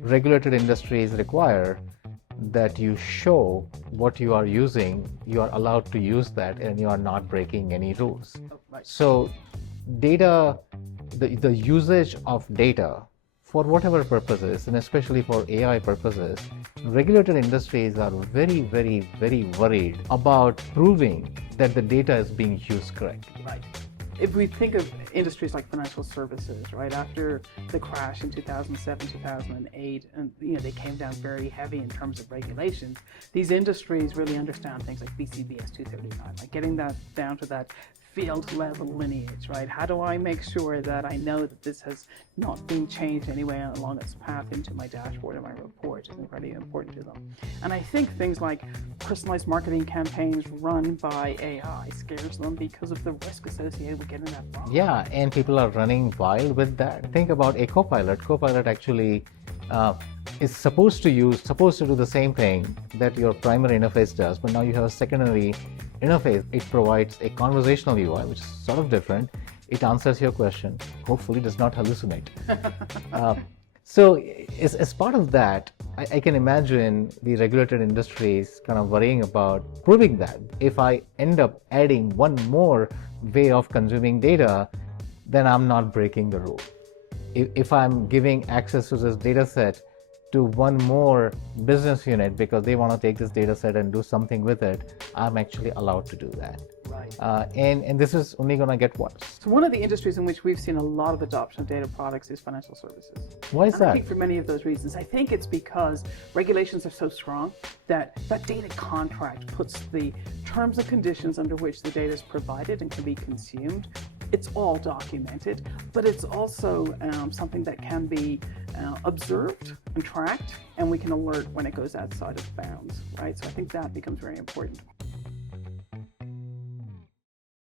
regulated industries require that you show what you are using, you are allowed to use that, and you are not breaking any rules. Right. So data, the usage of data for whatever purposes, and especially for AI purposes, regulated industries are very, very, very worried about proving that the data is being used correctly. Right. If we think of industries like financial services, right, after the crash in 2007, 2008, and they came down very heavy in terms of regulations, these industries really understand things like BCBS 239, like getting that down to that field level lineage, right? How do I make sure that I know that this has not been changed anyway along its path into my dashboard or my report is incredibly important to them. And I think things like personalized marketing campaigns run by AI scares them because of the risk associated with getting that wrong. Yeah, and people are running wild with that. Think about a Copilot. Copilot actually is supposed to do the same thing that your primary interface does, but now you have a secondary interface. It provides a conversational UI, which is sort of different. It answers your question, hopefully does not hallucinate. So as part of that, I can imagine the regulated industries kind of worrying about proving that if I end up adding one more way of consuming data, then I'm not breaking the rule. If I'm giving access to this data set to one more business unit because they want to take this data set and do something with it, I'm actually allowed to do that. Right. And this is only going to get worse. So one of the industries in which we've seen a lot of adoption of data products is financial services. Why is and that? I think for many of those reasons. I think it's because regulations are so strong that that data contract puts the terms and conditions under which the data is provided and can be consumed. It's all documented, but it's also something that can be observed and tracked, and we can alert when it goes outside of bounds, right? So I think that becomes very important.